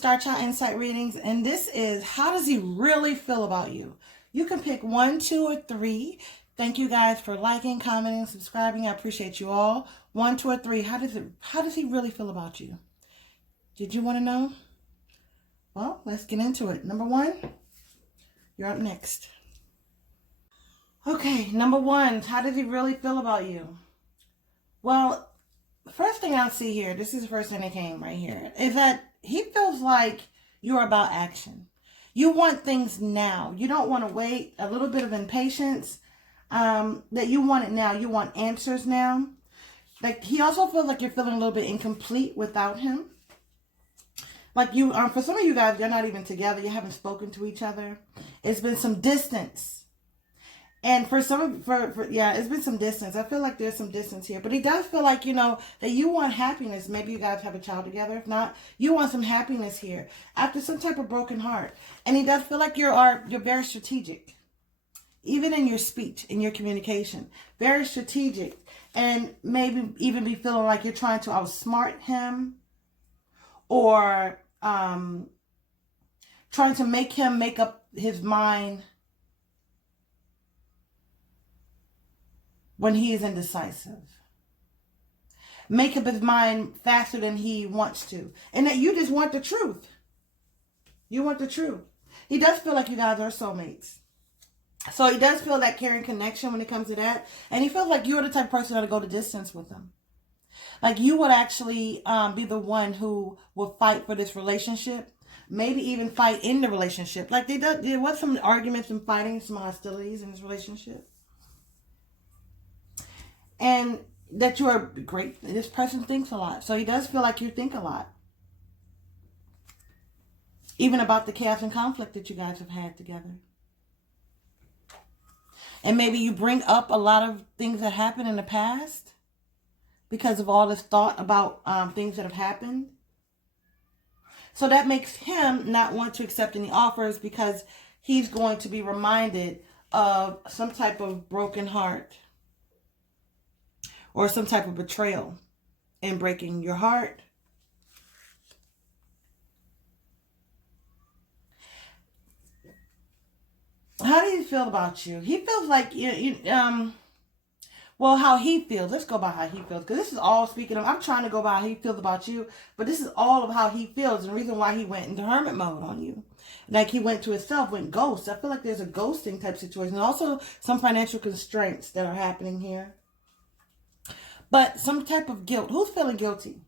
Star Child Insight readings, and this is how does he really feel about you? You can pick 1, 2, or 3. Thank you guys for liking, commenting, subscribing. I appreciate you all. 1, 2, or 3. How does he really feel about you? Did you want to know? Well, let's get into it. Number 1, you're up next. Okay, number 1, how does he really feel about you? Well, the first thing I see here, this is the first thing that came right here, is that he feels like you're about action. You want things now. You don't want to wait. A little bit of impatience, that you want it now. You want answers now. Like, he also feels like you're feeling a little bit incomplete without him. Like, you, for some of you guys, you're not even together. You haven't spoken to each other. It's been some distance. And for some, yeah, it's been some distance. I feel like there's some distance here. But he does feel like, you know, that you want happiness. Maybe you guys have a child together. If not, you want some happiness here after some type of broken heart. And he does feel like you're very strategic. Even in your speech, in your communication. Very strategic. And maybe even be feeling like you're trying to outsmart him. Or trying to make him make up his mind when he is indecisive. Make up his mind faster than he wants to. And that you just want the truth. You want the truth. He does feel like you guys are soulmates. So he does feel that caring connection when it comes to that. And he feels like you're the type of person that'll go the distance with him. Like, you would actually be the one who will fight for this relationship. Maybe even fight in the relationship. Like, there was some arguments and fighting, some hostilities in this relationship. And that you are great. This person thinks a lot. So he does feel like you think a lot. Even about the chaos and conflict that you guys have had together. And maybe you bring up a lot of things that happened in the past. Because of all this thought about things that have happened. So that makes him not want to accept any offers. Because he's going to be reminded of some type of broken heart. Or some type of betrayal in breaking your heart. How do you feel about you? He feels like, well, how he feels. Let's go by how he feels. Because this is all speaking of, I'm trying to go by how he feels about you. But this is all of how he feels. And the reason why he went into hermit mode on you. Like, he went to himself, went ghost. I feel like there's a ghosting type situation. And also some financial constraints that are happening here. But some type of guilt. Who's feeling guilty?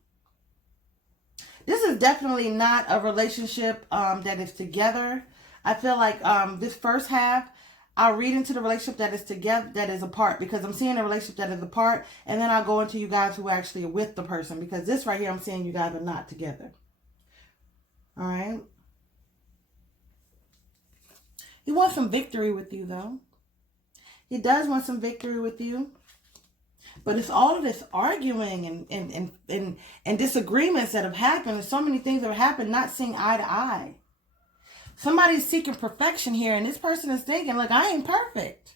This is definitely not a relationship that is together. I feel like this first half, I'll read into the relationship that is together, that is apart. Because I'm seeing a relationship that is apart. And then I'll go into you guys who actually are with the person. Because this right here, I'm seeing you guys are not together. Alright. He wants some victory with you, though. He does want some victory with you. But it's all of this arguing and disagreements that have happened. There's so many things that have happened, not seeing eye to eye. Somebody's seeking perfection here, and this person is thinking, look, I ain't perfect.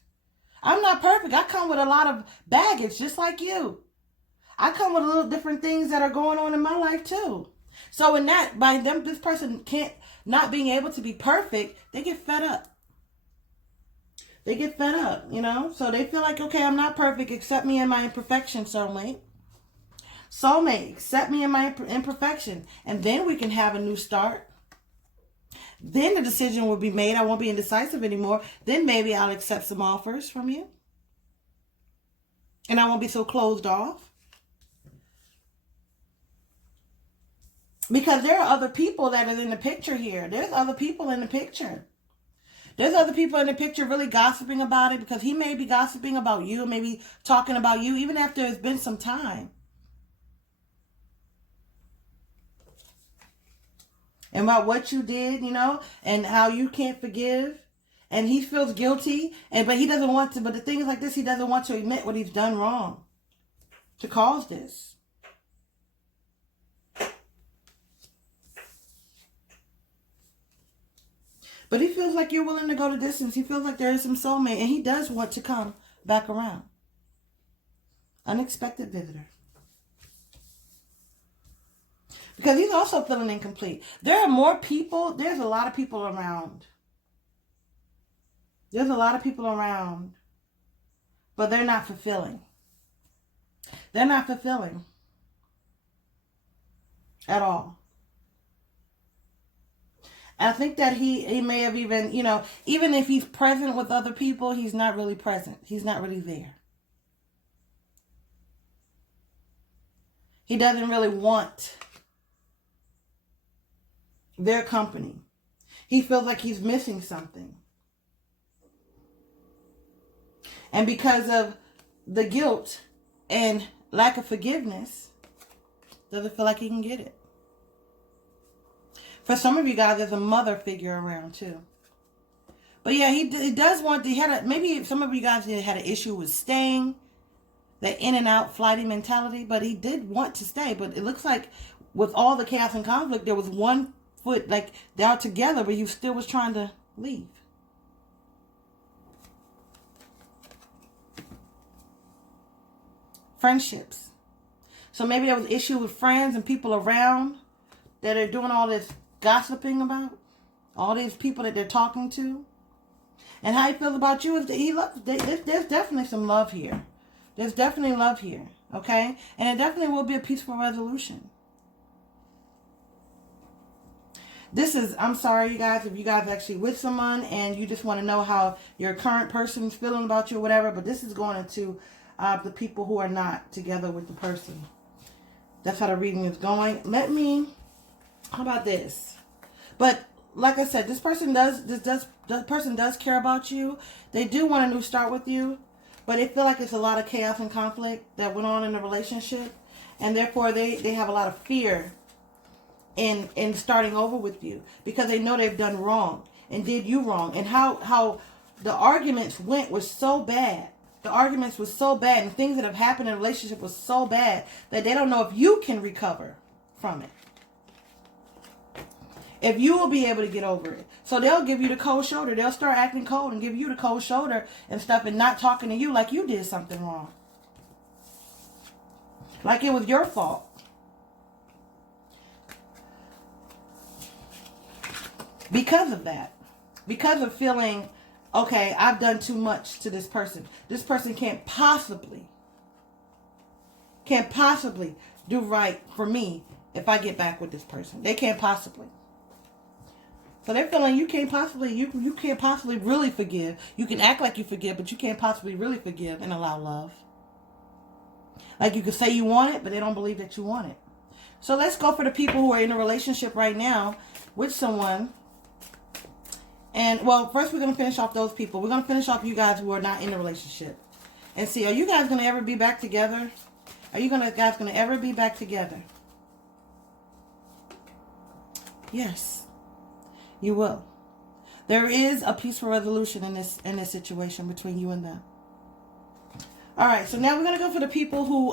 I'm not perfect. I come with a lot of baggage, just like you. I come with a little different things that are going on in my life, too. So in that, by them, this person not being able to be perfect, they get fed up. They get fed up, you know. So they feel like, okay, I'm not perfect. Accept me in my imperfection, soulmate. Soulmate, accept me in my imperfection. And then we can have a new start. Then the decision will be made. I won't be indecisive anymore. Then maybe I'll accept some offers from you. And I won't be so closed off. Because there are other people that are in the picture here. There's other people in the picture. There's other people in the picture really gossiping about it, because he may be gossiping about you, maybe talking about you, even after it's been some time. And about what you did, you know, and how you can't forgive. And he feels guilty, but he doesn't want to. But the thing is like this, he doesn't want to admit what he's done wrong to cause this. But he feels like you're willing to go the distance. He feels like there is some soulmate. And he does want to come back around. Unexpected visitor. Because he's also feeling incomplete. There are more people. There's a lot of people around. There's a lot of people around. But they're not fulfilling. They're not fulfilling. At all. I think that he may have even, even if he's present with other people, he's not really present. He's not really there. He doesn't really want their company. He feels like he's missing something. And because of the guilt and lack of forgiveness, doesn't feel like he can get it. For some of you guys, there's a mother figure around too. But yeah, he does want to, maybe some of you guys had an issue with staying, the in and out flighty mentality, but he did want to stay. But it looks like with all the chaos and conflict, there was one foot, like they're out together, but you still was trying to leave. Friendships. So maybe there was an issue with friends and people around that are doing all this gossiping about, all these people that they're talking to. And how he feels about you is that he loves, there's definitely some love here. There's definitely love here, okay? And it definitely will be a peaceful resolution. I'm sorry, you guys, if you guys are actually with someone and you just want to know how your current person's feeling about you or whatever, but this is going into the people who are not together with the person. That's how the reading is going. How about this? But like I said, this person does care about you. They do want a new start with you, but they feel like it's a lot of chaos and conflict that went on in the relationship, and therefore they have a lot of fear in starting over with you because they know they've done wrong and did you wrong, and how the arguments was so bad. The arguments were so bad, and things that have happened in the relationship was so bad that they don't know if you can recover from it. If you will be able to get over it. So they'll give you the cold shoulder. They'll start acting cold and give you the cold shoulder and stuff and not talking to you like you did something wrong. Like it was your fault. Because of that. Because of feeling, okay, I've done too much to this person. This person can't possibly do right for me if I get back with this person. They can't possibly. So they're feeling you can't possibly really forgive. You can act like you forgive, but you can't possibly really forgive and allow love. Like you can say you want it, but they don't believe that you want it. So let's go for the people who are in a relationship right now with someone. And, well, first we're going to finish off those people. We're going to finish off you guys who are not in a relationship. And see, are you guys going to ever be back together? Are you guys going to ever be back together? Yes. You will. There is a peaceful resolution in this situation between you and them. All right, so now we're going to go for the people who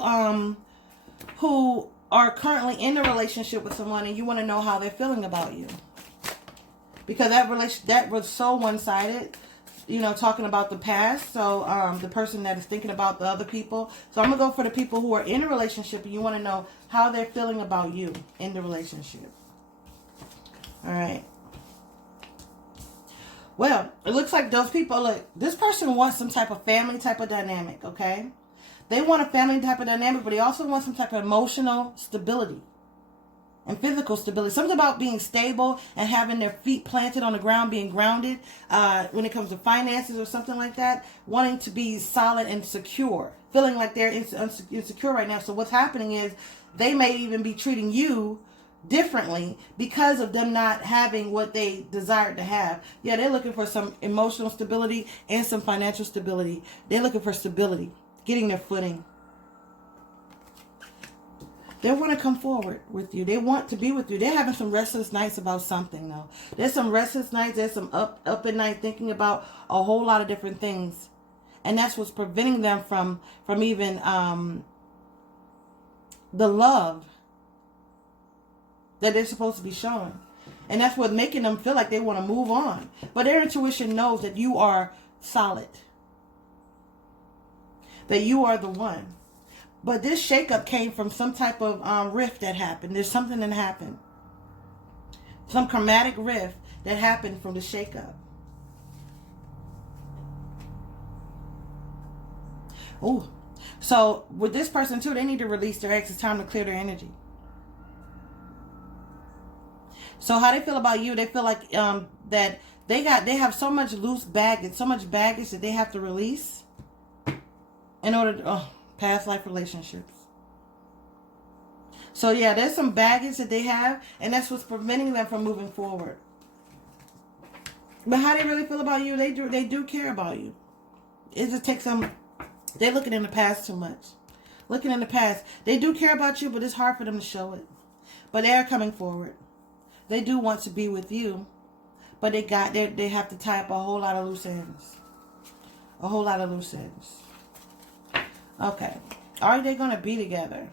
are currently in a relationship with someone and you want to know how they're feeling about you. Because that was so one-sided, talking about the past. So the person that is thinking about the other people. So I'm going to go for the people who are in a relationship and you want to know how they're feeling about you in the relationship. All right. Well, it looks like those people, this person wants some type of family type of dynamic, okay? They want a family type of dynamic, but they also want some type of emotional stability and physical stability. Something about being stable and having their feet planted on the ground, being grounded when it comes to finances or something like that. Wanting to be solid and secure. Feeling like they're insecure right now. So what's happening is they may even be treating you differently because of them not having what they desired to have. Yeah, they're looking for some emotional stability and some financial stability. They're looking for stability, getting their footing. They want to come forward with you. They want to be with you. They're having some restless nights about something, though. There's some restless nights. There's some up at night thinking about a whole lot of different things. And that's what's preventing them from even the love that they're supposed to be showing. And that's what's making them feel like they want to move on. But their intuition knows that you are solid. That you are the one. But this shakeup came from some type of rift that happened. There's something that happened. Some karmatic rift that happened from the shakeup. Oh, so with this person too, they need to release their ex. It's time to clear their energy. So how they feel about you? They feel like that they have so much loose baggage, so much baggage that they have to release in order to past life relationships. So yeah, there's some baggage that they have, and that's what's preventing them from moving forward. But how they really feel about you? They do care about you. It just takes some. They're looking in the past too much. Looking in the past. They do care about you, but it's hard for them to show it. But they are coming forward. They do want to be with you, but they have to tie up a whole lot of loose ends. A whole lot of loose ends. Okay. Are they going to be together?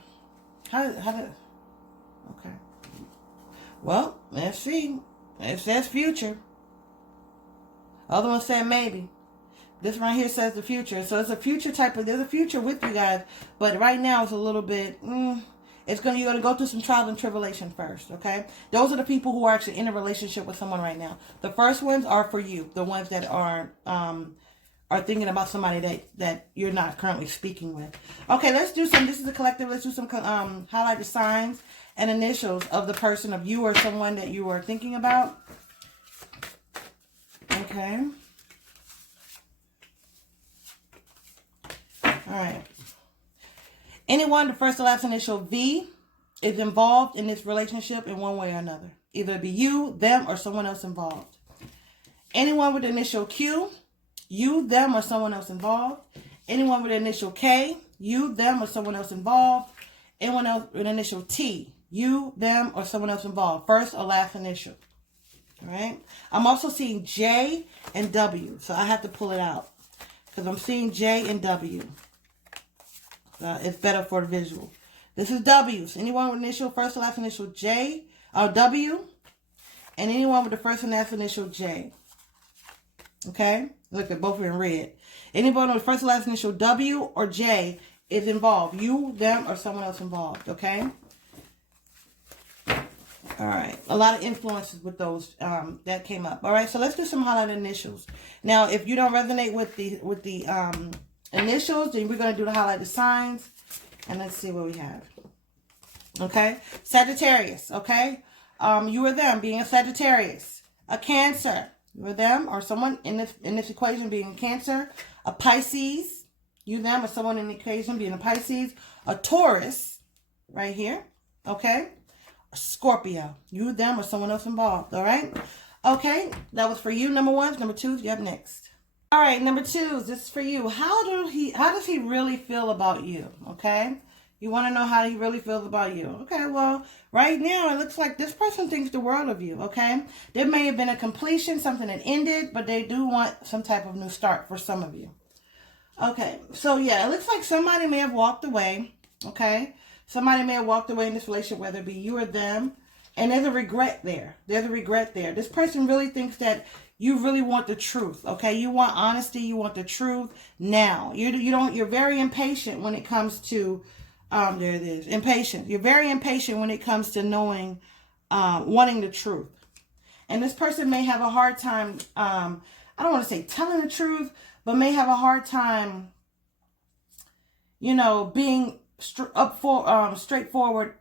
Okay. Well, let's see. It says future. Other one said maybe. This right here says the future. So it's a future there's a future with you guys. But right now it's a little bit, you're going to go through some trial and tribulation first, okay? Those are the people who are actually in a relationship with someone right now. The first ones are for you. The ones that are thinking about somebody that you're not currently speaking with. Okay, let's do some, this is a collective, let's do some highlighted signs and initials of the person, of you or someone that you are thinking about. Okay. All right. Anyone, the first or last initial V, is involved in this relationship in one way or another. Either it be you, them, or someone else involved. Anyone with the initial Q, you, them, or someone else involved. Anyone with the initial K, you, them, or someone else involved. Anyone else with the initial T, you, them, or someone else involved. First or last initial. All right. I'm also seeing J and W, so I have to pull it out because I'm seeing J and W. It's better for the visual. This is W's. Anyone with initial, first or last initial J or W, and anyone with the first and last initial J. Okay? Look at both are in red. Anyone with the first or last initial W or J is involved. You, them, or someone else involved. Okay? All right. A lot of influences with those that came up. All right. So let's do some highlighted initials. Now, if you don't resonate with the initials, then we're going to do the highlighted signs, and let's see what we have. Okay, Sagittarius. Okay, you or them being a Sagittarius, a Cancer, you or them, or someone in this equation being a Cancer, a Pisces, you, them, or someone in the equation being a Pisces, a Taurus, right here. Okay, a Scorpio, you, them, or someone else involved. All right. Okay, that was for you. Number ones. Number twos, you have next. All right, number two, this is for you. How does he really feel about you? Okay, you want to know how he really feels about you. Okay, well, right now it looks like this person thinks the world of you. Okay, there may have been a completion, something that ended, but they do want some type of new start for some of you. Okay, so yeah, it looks like somebody may have walked away. Okay, somebody may have walked away in this relationship, whether it be you or them, and there's a regret there. There's a regret there. This person really thinks that you really want the truth, okay? You want honesty. You want the truth now. You're very impatient when it comes to, there it is, impatient. You're very impatient when it comes to knowing, wanting the truth. And this person may have a hard time, I don't want to say telling the truth, but may have a hard time, being straightforward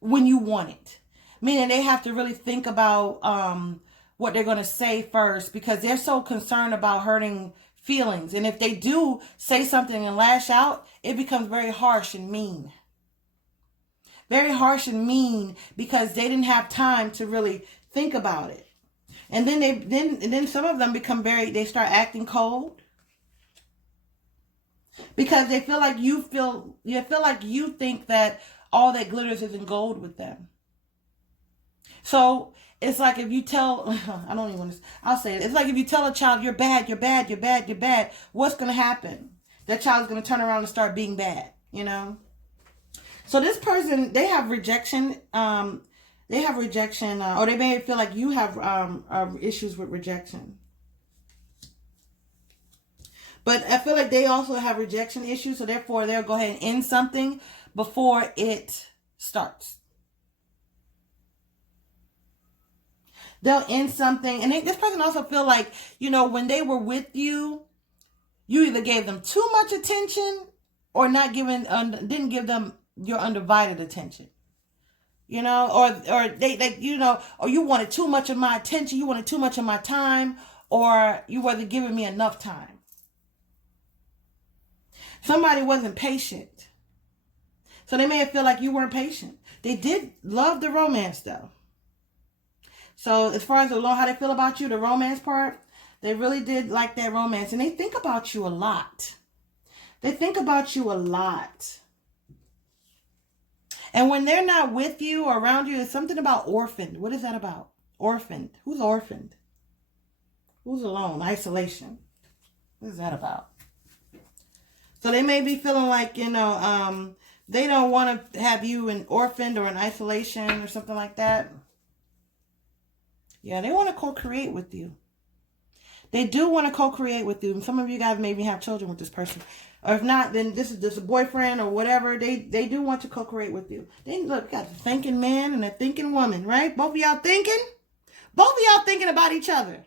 when you want it. Meaning they have to really think about, what they're going to say first, because they're so concerned about hurting feelings. And if they do say something and lash out, it becomes very harsh and mean. Very harsh and mean because they didn't have time to really think about it. And then some of them they start acting cold because they feel like you think that all that glitters isn't gold with them. So it's like if you tell, I'll say it. It's like if you tell a child, you're bad, you're bad, you're bad, you're bad. What's going to happen? That child's going to turn around and start being bad, So this person, they have rejection. Or they may feel like you have issues with rejection. But I feel like they also have rejection issues, so therefore they'll go ahead and end something before it starts. They'll end something, and this person also feel like, when they were with you, you either gave them too much attention or not giving, didn't give them your undivided attention. Or they or you wanted too much of my attention, you wanted too much of my time, or you wasn't giving me enough time. Somebody wasn't patient. So they may feel like you weren't patient. They did love the romance though. So as far as how they feel about you, the romance part, they really did like that romance. And they think about you a lot. They think about you a lot. And when they're not with you or around you, it's something about orphaned. What is that about? Orphaned. Who's orphaned? Who's alone? Isolation. What is that about? So they may be feeling like, they don't want to have you in orphaned or in isolation or something like that. Yeah, they want to co-create with you. They do want to co-create with you. And some of you guys maybe have children with this person. Or if not, then this is a boyfriend or whatever. They do want to co-create with you. They look, got a thinking man and a thinking woman, right? Both of y'all thinking? Both of y'all thinking about each other.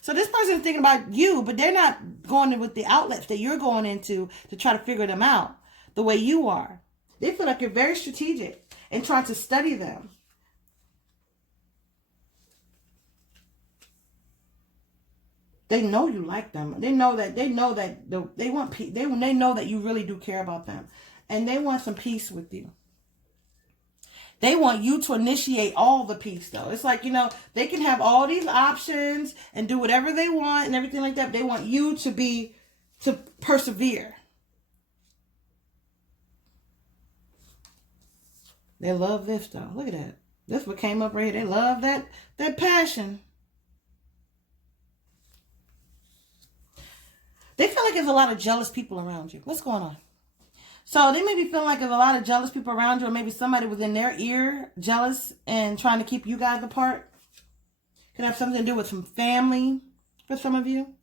So this person is thinking about you, but they're not going in with the outlets that you're going into to try to figure them out the way you are. They feel like you're very strategic and trying to study them. They know you like them. They know that they know that they know that you really do care about them, and they want some peace with you. They want you to initiate all the peace, though. It's like, they can have all these options and do whatever they want and everything like that. But they want you to persevere. They love this, though. Look at that. This what came up right here. They love that passion. They feel like there's a lot of jealous people around you. What's going on? So they may be feeling like there's a lot of jealous people around you, or maybe somebody within their ear jealous and trying to keep you guys apart. Could have something to do with some family for some of you.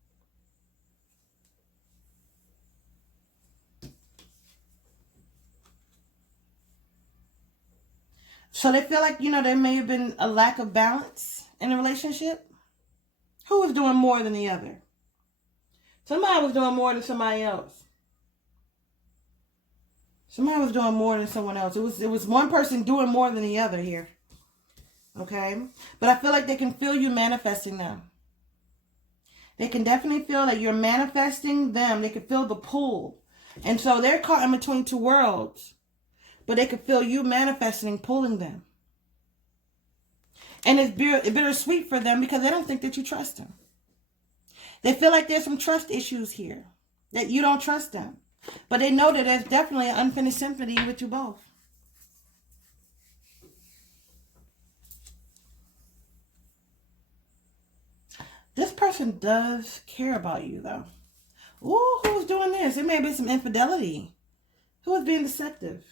So they feel like, there may have been a lack of balance in a relationship. Who was doing more than the other? Somebody was doing more than somebody else. Somebody was doing more than someone else. It was one person doing more than the other here. Okay? But I feel like they can feel you manifesting them. They can definitely feel that you're manifesting them. They can feel the pull. And so they're caught in between two worlds. But they can feel you manifesting, pulling them. And it's bittersweet for them because they don't think that you trust them. They feel like there's some trust issues here. That you don't trust them. But they know that there's definitely an unfinished symphony with you both. This person does care about you, though. Ooh, who's doing this? It may be some infidelity. Who is being deceptive?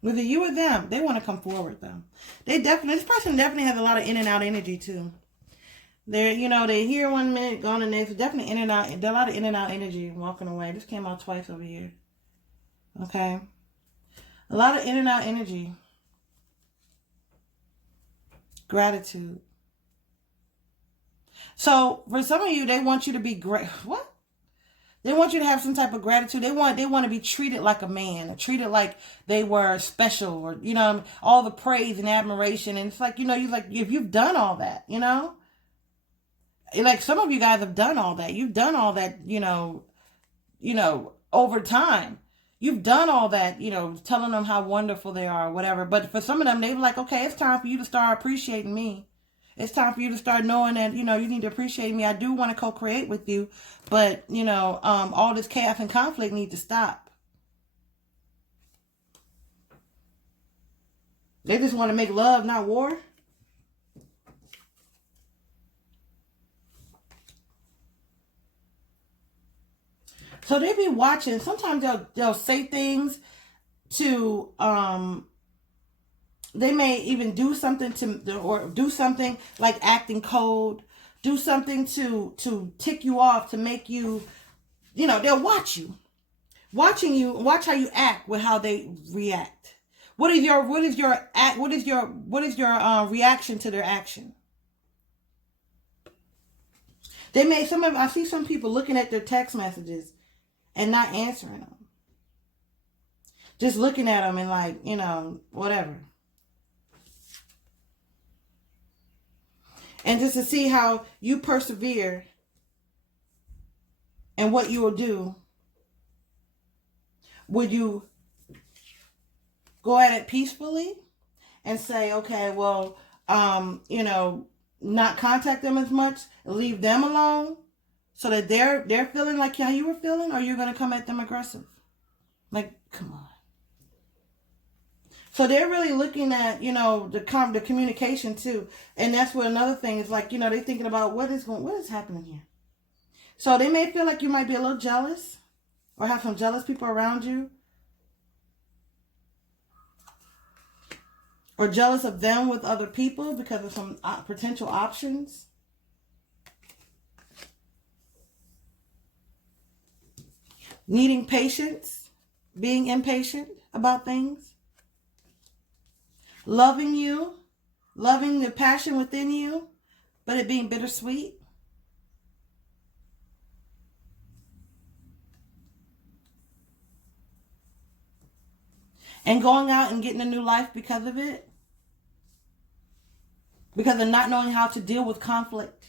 Whether you or them, they want to come forward, though. This person definitely has a lot of in and out energy, too. They're, they here 1 minute, gone the next. Definitely in and out. There's a lot of in and out energy walking away. This came out twice over here. Okay. A lot of in and out energy. Gratitude. So for some of you, they want you to be great. What? They want you to have some type of gratitude. They want to be treated like a man, or treated like they were special, or all the praise and admiration. And it's like, you like, if you've done all that, like some of you guys have done all that. You've done all that, over time. You've done all that, telling them how wonderful they are or whatever. But for some of them, they're like, okay, it's time for you to start appreciating me. It's time for you to start knowing that, you need to appreciate me. I do want to co-create with you. But, all this chaos and conflict needs to stop. They just want to make love, not war. So they be watching. Sometimes they'll say things to, they may even do something or do something like acting cold, do something to tick you off, to make you, they'll watch you. Watching you, watch how you act with how they react. What is your reaction to their action? I see some people looking at their text messages and not answering them. Just looking at them and like, whatever. And just to see how you persevere and what you will do. Would you go at it peacefully and say, okay, well, not contact them as much, leave them alone so that they're feeling like how you were feeling, or you're going to come at them aggressive? Like, come on. So they're really looking at, the communication too. And that's what another thing is like, they're thinking about what is happening here. So they may feel like you might be a little jealous or have some jealous people around you, or jealous of them with other people because of some potential options. Needing patience, being impatient about things. Loving you, loving the passion within you, but it being bittersweet. And going out and getting a new life because of it. Because of not knowing how to deal with conflict.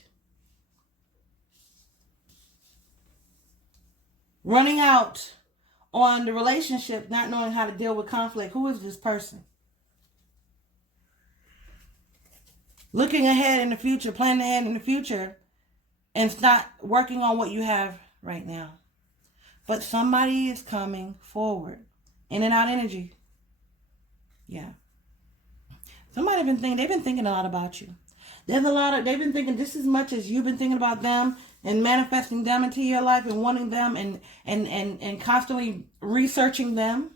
Running out on the relationship, not knowing how to deal with conflict. Who is this person? Looking ahead in the future, planning ahead in the future, and not working on what you have right now. But somebody is coming forward. In and out energy. Yeah. Somebody they've been thinking a lot about you. They've been thinking just as much as you've been thinking about them and manifesting them into your life and wanting them and constantly researching them.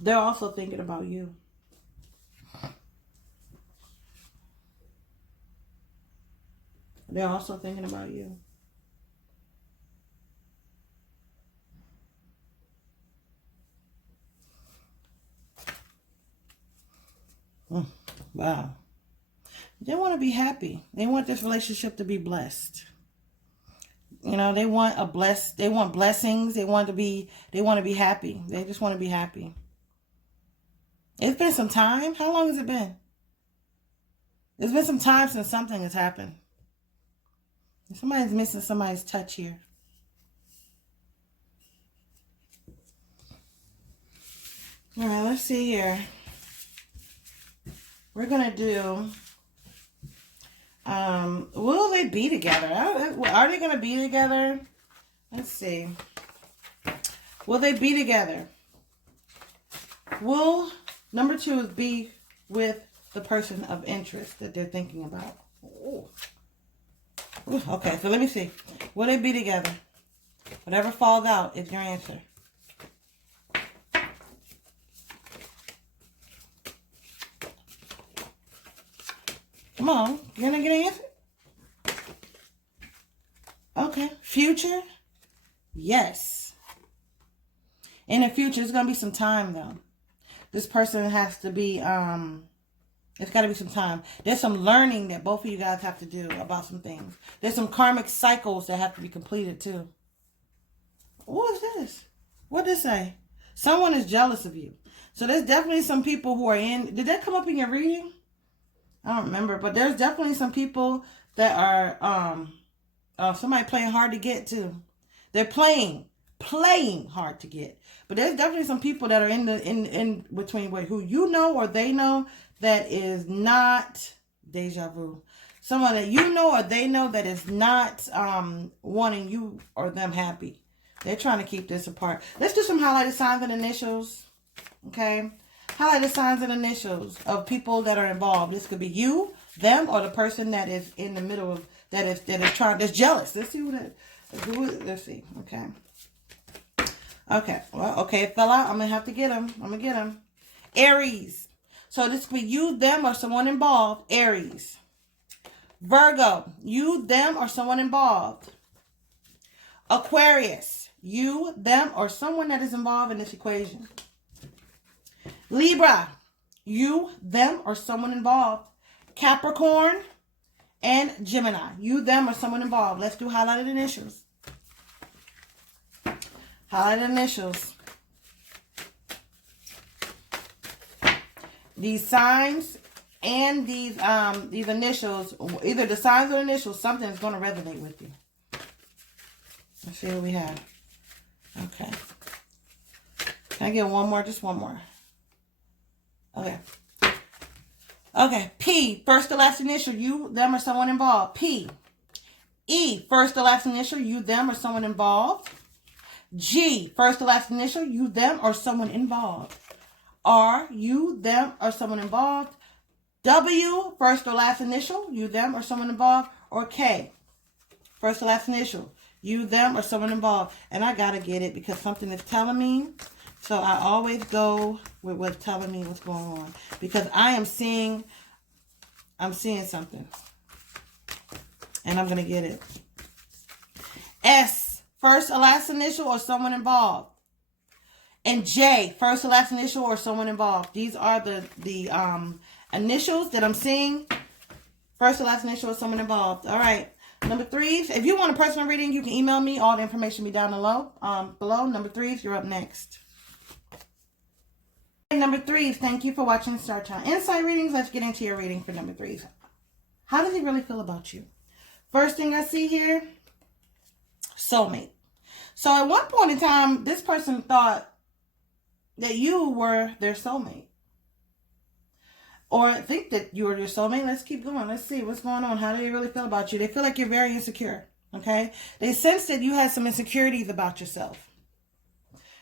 They're also thinking about you. They're also thinking about you. Wow. They want to be happy. They want this relationship to be blessed. They want blessings. They want to be happy. They just want to be happy. It's been some time. How long has it been? It's been some time since something has happened. Somebody's missing somebody's touch here. All right, let's see here. We're going to do, will they be together? Are they going to be together? Let's see. Will they be together? Will, number 2 is be with the person of interest that they're thinking about. Ooh. Ooh, okay, so let me see. Will they be together? Whatever falls out is your answer. Come on. You're going to get an answer? Okay. Future? Yes. In the future, it's going to be some time, though. This person has to be, it's got to be some time. There's some learning that both of you guys have to do about some things. There's some karmic cycles that have to be completed, too. What is this? What did it say? Someone is jealous of you. So there's definitely some people who are in... Did that come up in your reading? I don't remember, but there's definitely some people that are, somebody playing hard to get too. They're playing hard to get. But there's definitely some people that are in between who you know or they know that is not deja vu. Someone that you know or they know that is not wanting you or them happy. They're trying to keep this apart. Let's do some highlighted signs and initials. Okay. Highlighted signs and initials of people that are involved. This could be you, them, or the person that is in the middle of that's jealous. Let's see let's see. Okay. Okay. Well, okay, it fell out. I'm gonna have to get them. Aries. So this could be you, them, or someone involved. Aries. Virgo, you, them, or someone involved. Aquarius, you, them, or someone that is involved in this equation. Libra, you, them, or someone involved. Capricorn and Gemini, you, them, or someone involved. Let's do highlighted initials. Highlighted initials. These signs and these initials, either the signs or initials, something is going to resonate with you. Let's see what we have. Okay. Can I get one more? Just one more. Okay. Okay. P, first to last initial, you, them, or someone involved. P. E, first to last initial, you, them, or someone involved. G, first to last initial, you, them, or someone involved. R, you, them, or someone involved. W, first or last initial, you, them, or someone involved. Or K, first or last initial, you, them, or someone involved. And I gotta get it because something is telling me. So I always go with what's telling me what's going on. Because I'm seeing something. And I'm gonna get it. S, first or last initial, or someone involved. And J, first or last initial, or someone involved. These are the initials that I'm seeing. First or last initial, or someone involved. All right. Number 3s, if you want a personal reading, you can email me. All the information will be down below. Number 3s, you're up next. Number 3s, thank you for watching Star Time Insight Readings. Let's get into your reading for number 3s. How does he really feel about you? First thing I see here, soulmate. So at one point in time, this person thought that you were their soulmate. Or think that you were their soulmate. Let's keep going. Let's see what's going on. How do they really feel about you? They feel like you're very insecure. Okay? They sense that you had some insecurities about yourself.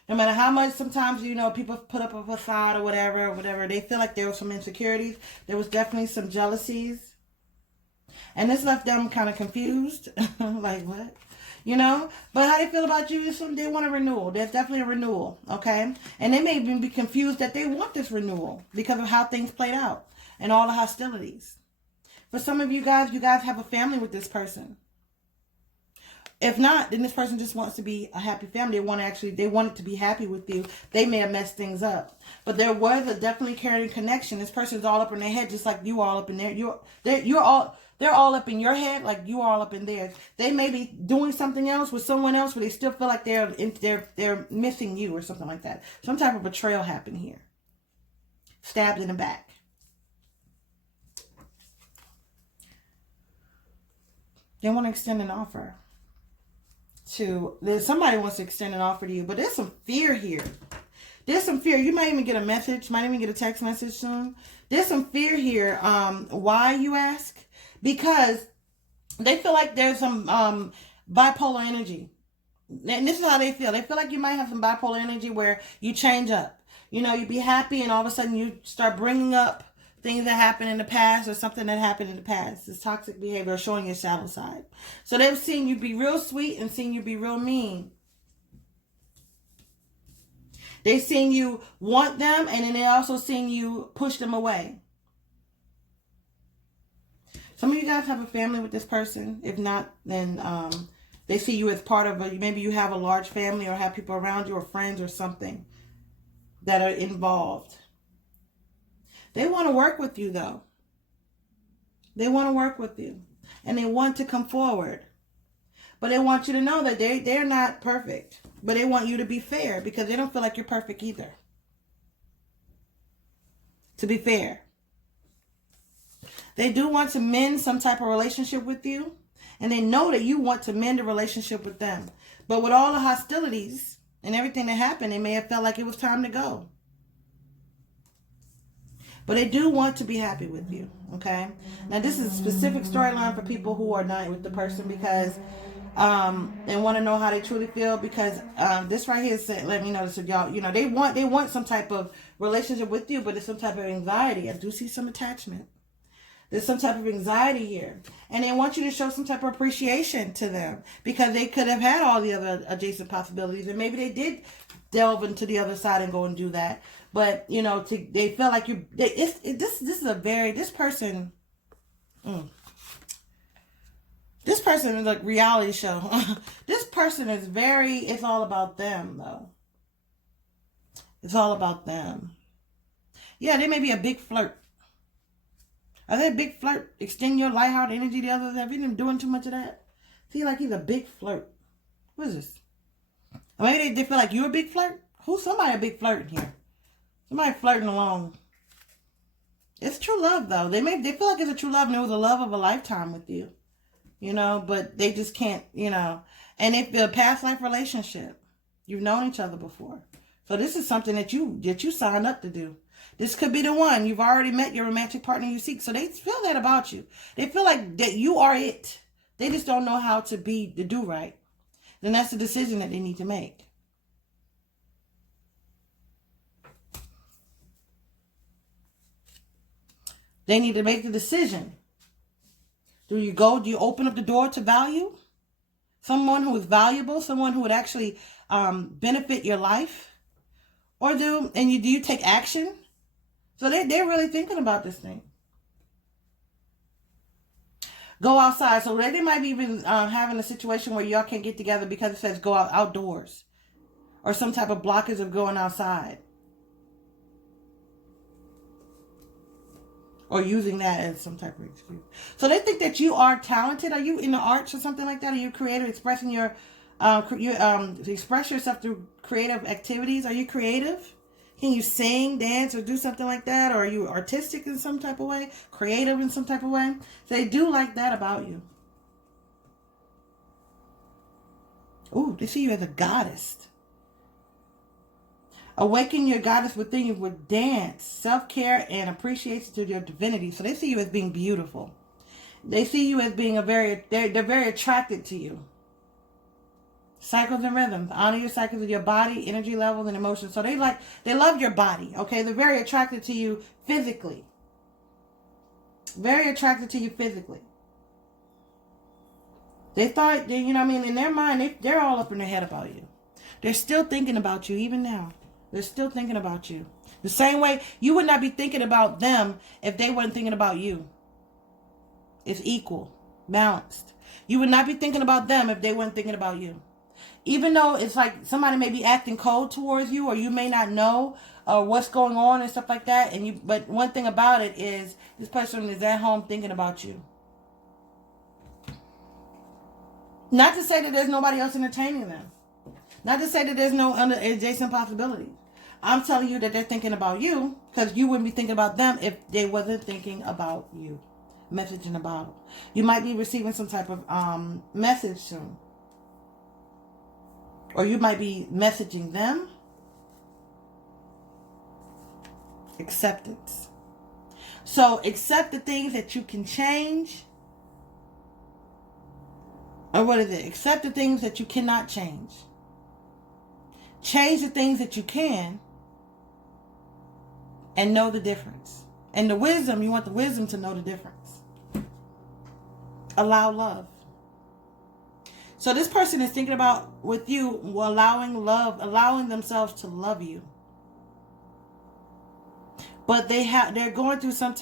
No matter how much sometimes, people put up a facade or whatever, they feel like there were some insecurities. There was definitely some jealousies. And this left them kind of confused. Like, what? But how they feel about you is they want a renewal. There's definitely a renewal, okay? And they may even be confused that they want this renewal because of how things played out and all the hostilities. For some of you guys have a family with this person. If not, then this person just wants to be a happy family. They want it to be happy with you. They may have messed things up. But there was a definitely caring connection. This person's all up in their head just like you all up in there. They're all up in your head like you are all up in theirs. They may be doing something else with someone else, but they still feel like they're missing you or something like that. Some type of betrayal happened here. Stabbed in the back. They want to extend an offer. Somebody wants to extend an offer to you, but there's some fear here. There's some fear. You might even get a message, might even get a text message soon. There's some fear here. Why, you ask? Because they feel like there's some bipolar energy. And this is how they feel. They feel like you might have some bipolar energy where you change up. You be happy and all of a sudden you start bringing up things that happened in the past or something that happened in the past. This toxic behavior showing your shadow side. So they've seen you be real sweet and seen you be real mean. They've seen you want them and then they also seen you push them away. Some of you guys have a family with this person. If not, then they see you as part of maybe you have a large family or have people around you or friends or something that are involved. They want to work with you, though. They want to work with you. And they want to come forward. But they want you to know that they're not perfect. But they want you to be fair because they don't feel like you're perfect either. To be fair. They do want to mend some type of relationship with you. And they know that you want to mend a relationship with them. But with all the hostilities and everything that happened, they may have felt like it was time to go. But they do want to be happy with you, okay? Now, this is a specific storyline for people who are not with the person because they want to know how they truly feel because this right here said, let me know this, y'all. They want some type of relationship with you, but it's some type of anxiety. I do see some attachment. There's some type of anxiety here. And they want you to show some type of appreciation to them because they could have had all the other adjacent possibilities. And maybe they did delve into the other side and go and do that. But, they feel like this person, This person is like reality show. This person is it's all about them though. It's all about them. Yeah, they may be a big flirt. Are they a big flirt? Extend your lighthearted energy to others. Have you been doing too much of that? Feel like he's a big flirt. What is this? Or maybe they feel like you're a big flirt. Who's somebody a big flirt here? Somebody flirting along. It's true love though. They feel like it's a true love and it was a love of a lifetime with you. You know, but they just can't, you know. And if a past life relationship, you've known each other before. So this is something that you signed up to do. This could be the one. You've already met your romantic partner you seek. So they feel that about you. They feel like that you are it. They just don't know how to do right. Then that's the decision that they need to make. They need to make the decision. Do you open up the door to value? Someone who is valuable, someone who would actually benefit your life? Or do you take action? So they're really thinking about this thing. Go outside. So they might be even having a situation where y'all can't get together because it says go outdoors. Or some type of blockage of going outside. Or using that as some type of excuse. So they think that you are talented. Are you in the arts or something like that? Are you creative, expressing express yourself through creative activities? Are you creative? Can you sing, dance, or do something like that? Or are you artistic in some type of way? Creative in some type of way? So they do like that about you. Ooh, they see you as a goddess. Awaken your goddess within you with dance, self-care, and appreciation to your divinity. So they see you as being beautiful. They see you as being they're very attracted to you. Cycles and rhythms. Honor your cycles of your body, energy levels, and emotions. So they love your body. Okay, they're very attracted to you physically. Very attracted to you physically. They thought, you know what I mean, in their mind, they're all up in their head about you. They're still thinking about you even now. They're still thinking about you. The same way you would not be thinking about them if they weren't thinking about you. It's equal, balanced. You would not be thinking about them if they weren't thinking about you. Even though it's like somebody may be acting cold towards you, or you may not know what's going on and stuff like that. But one thing about it is this person is at home thinking about you. Not to say that there's nobody else entertaining them. Not to say that there's no other adjacent possibilities. I'm telling you that they're thinking about you because you wouldn't be thinking about them if they wasn't thinking about you. Message in a bottle. You might be receiving some type of message soon. Or you might be messaging them. Acceptance. So accept the things that you can change. Or what is it? Accept the things that you cannot change. Change the things that you can. And know the difference. And the wisdom, you want the wisdom to know the difference. Allow love. So this person is thinking about with you allowing themselves to love you. But they're going through some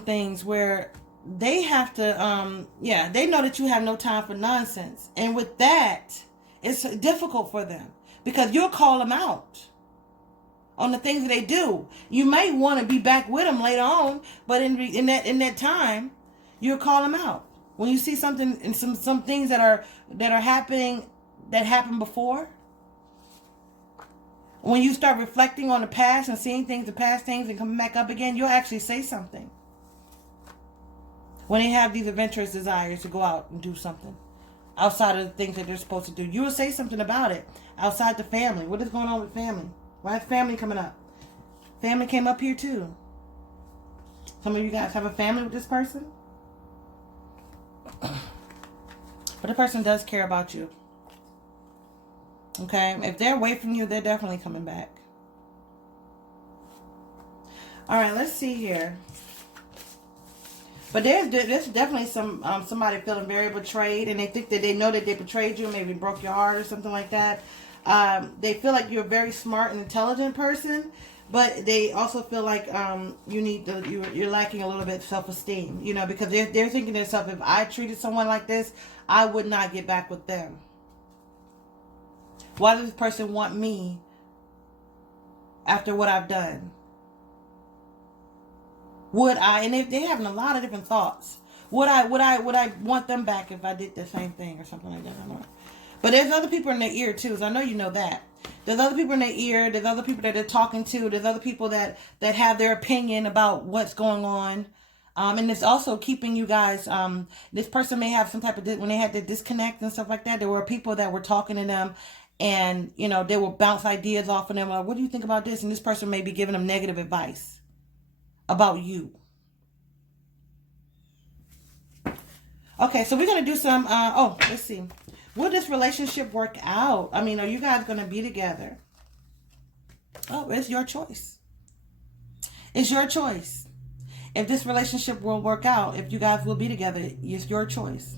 things where they have to, they know that you have no time for nonsense. And with that, it's difficult for them because you'll call them out on the things that they do. You may want to be back with them later on, but in that time, you'll call them out. When you see something and some things that are happening that happened before, when you start reflecting on the past and seeing the past things and coming back up again, you'll actually say something. When they have these adventurous desires to go out and do something outside of the things that they're supposed to do, you will say something about it outside the family. What is going on with family? Why is family coming up? Family came up here too. Some of you guys have a family with this person. But the person does care about you. Okay? If they're away from you, they're definitely coming back. Alright, let's see here. But there's definitely somebody feeling very betrayed, and they think that they know that they betrayed you, maybe broke your heart or something like that. They feel like you're a very smart and intelligent person, But they also feel like you're lacking a little bit of self-esteem, you know, because they're thinking to themselves, if I treated someone like this, I would not get back with them. Why does this person want me after what I've done? Would I? And they're having a lot of different thoughts. Would I want them back if I did the same thing or something like that? I don't know. But there's other people in their ear too, so I know you know that. There's other people in their ear. There's other people that they're talking to. There's other people that have their opinion about what's going on. And it's also keeping you guys, this person may have some type of, when they had the disconnect and stuff like that, there were people that were talking to them and, you know, they will bounce ideas off of them. Like, what do you think about this? And this person may be giving them negative advice about you. Okay, so we're going to do some, let's see. Will this relationship work out? I mean, are you guys going to be together? Oh, it's your choice. It's your choice. If this relationship will work out, if you guys will be together, it's your choice.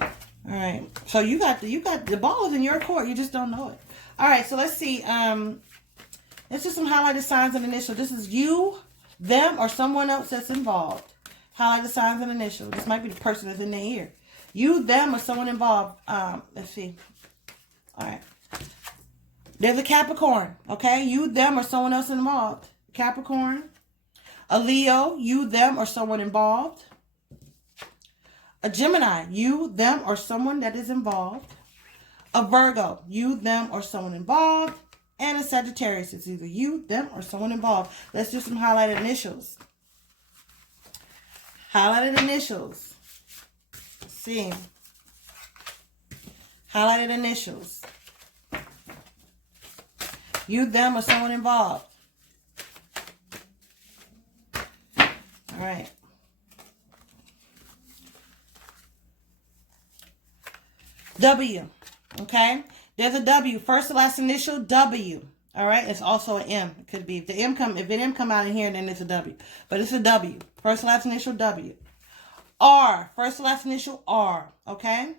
All right. So you got the ball is in your court. You just don't know it. All right. So let's see. Let's do some highlighted signs and initials. This is you, them, or someone else that's involved. Highlighted signs and initials. This might be the person that's in their ear. You, them, or someone involved. Let's see. All right. There's a Capricorn, okay? You, them, or someone else involved. Capricorn. A Leo, you, them, or someone involved. A Gemini, you, them, or someone that is involved. A Virgo, you, them, or someone involved. And a Sagittarius, it's either you, them, or someone involved. Let's do some highlighted initials. Highlighted initials. Let's see. Highlighted initials. You, them, or someone involved. All right. W. Okay. There's a W. First or last initial, W. All right. It's also an M. It could be. If an M come out in here, then it's a W. But it's a W. First or last initial, W. R. First or last initial, R. Okay.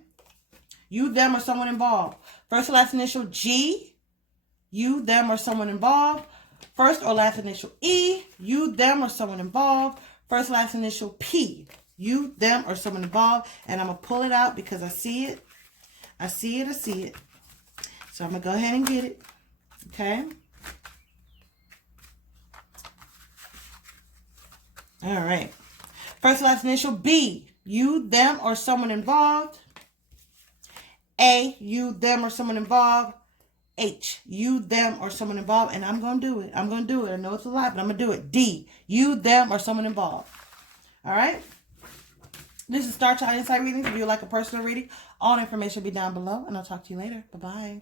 You, them, or someone involved. First or last initial, G. You, them, or someone involved. First or last initial E. You, them, or someone involved. First or last initial P. You, them, or someone involved. And I'm going to pull it out because I see it. I see it. So I'm going to go ahead and get it. Okay. All right. First or last initial B. You, them, or someone involved. A. You, them, or someone involved. H, you, them, or someone involved. And I'm going to do it. I know it's a lot, but I'm going to do it. D, you, them, or someone involved. All right. This is Star Child Insight Reading. If you would like a personal reading, all information will be down below. And I'll talk to you later. Bye-bye.